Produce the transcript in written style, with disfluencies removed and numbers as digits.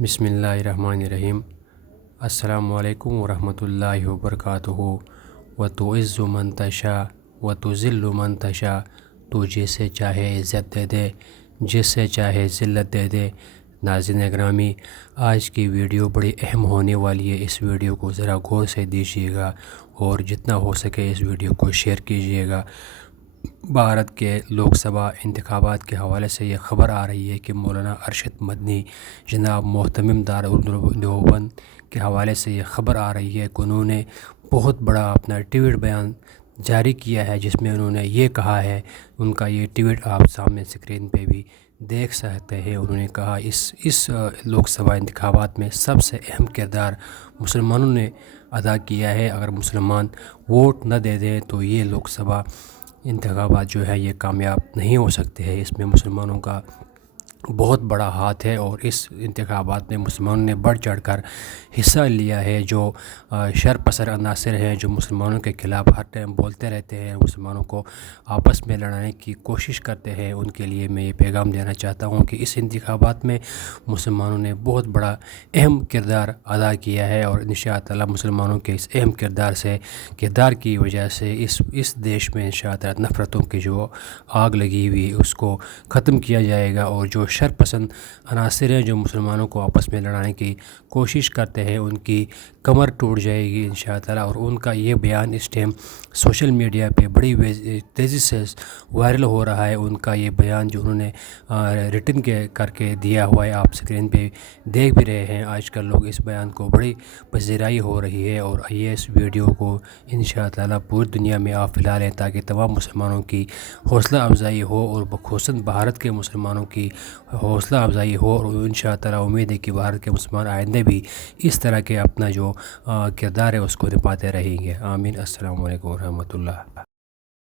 بسم اللہ الرحمن الرحیم۔ السلام علیکم ورحمۃ اللہ وبرکاتہ۔ وتعز من تشاء وتذل من تشاء، تو جسے چاہے عزت دے دے، جسے چاہے ذلت دے دے۔ ناظرین اکرامی، آج کی ویڈیو بڑی اہم ہونے والی ہے، اس ویڈیو کو ذرا غور سے دیجیے گا اور جتنا ہو سکے اس ویڈیو کو شیئر کیجیے گا۔ بھارت کے لوک سبھا انتخابات کے حوالے سے یہ خبر آ رہی ہے کہ مولانا ارشد مدنی جناب محتمم دارالعلوم دیوبند کے حوالے سے یہ خبر آ رہی ہے کہ انہوں نے بہت بڑا اپنا ٹویٹ بیان جاری کیا ہے، جس میں انہوں نے یہ کہا ہے، ان کا یہ ٹویٹ آپ سامنے اسکرین پہ بھی دیکھ سکتے ہیں۔ انہوں نے کہا اس لوک سبھا انتخابات میں سب سے اہم کردار مسلمانوں نے ادا کیا ہے۔ اگر مسلمان ووٹ نہ دے دیں تو یہ لوک سبھا انتخابات جو ہے یہ کامیاب نہیں ہو سکتے ہیں۔ اس میں مسلمانوں کا بہت بڑا ہاتھ ہے اور اس انتخابات میں مسلمانوں نے بڑھ چڑھ کر حصہ لیا ہے۔ جو شر پسند عناصر ہیں، جو مسلمانوں کے خلاف ہر ٹائم بولتے رہتے ہیں، مسلمانوں کو آپس میں لڑانے کی کوشش کرتے ہیں، ان کے لیے میں یہ پیغام دینا چاہتا ہوں کہ اس انتخابات میں مسلمانوں نے بہت بڑا اہم کردار ادا کیا ہے، اور انشاءاللہ مسلمانوں کے اس اہم کردار کی وجہ سے اس دیش میں انشاءاللہ نفرتوں کی جو آگ لگی ہوئی اس کو ختم کیا جائے گا، اور جو شر پسند عناصر ہیں جو مسلمانوں کو آپس میں لڑانے کی کوشش کرتے ہیں ان کی کمر ٹوٹ جائے گی انشاءاللہ۔ اور ان کا یہ بیان اس ٹائم سوشل میڈیا پہ بڑی تیزی سے وائرل ہو رہا ہے۔ ان کا یہ بیان جو انہوں نے ریٹن کر کے دیا ہوا ہے، آپ اسکرین پہ دیکھ بھی رہے ہیں۔ آج کل لوگ اس بیان کو بڑی پذیرائی ہو رہی ہے، اور یہ اس ویڈیو کو انشاءاللہ پوری دنیا میں آپ پھیلا لیں تاکہ تمام مسلمانوں کی حوصلہ افزائی ہو، اور بخصوصاً بھارت کے مسلمانوں کی حوصلہ افزائی ہو، اور انشاءاللہ امید ہے کہ بھارت کے مسلمان آئندہ بھی اس طرح کے اپنا جو کردار ہے اس کو نبھاتے رہیں گے۔ آمین۔ السلام علیکم ورحمۃ اللہ۔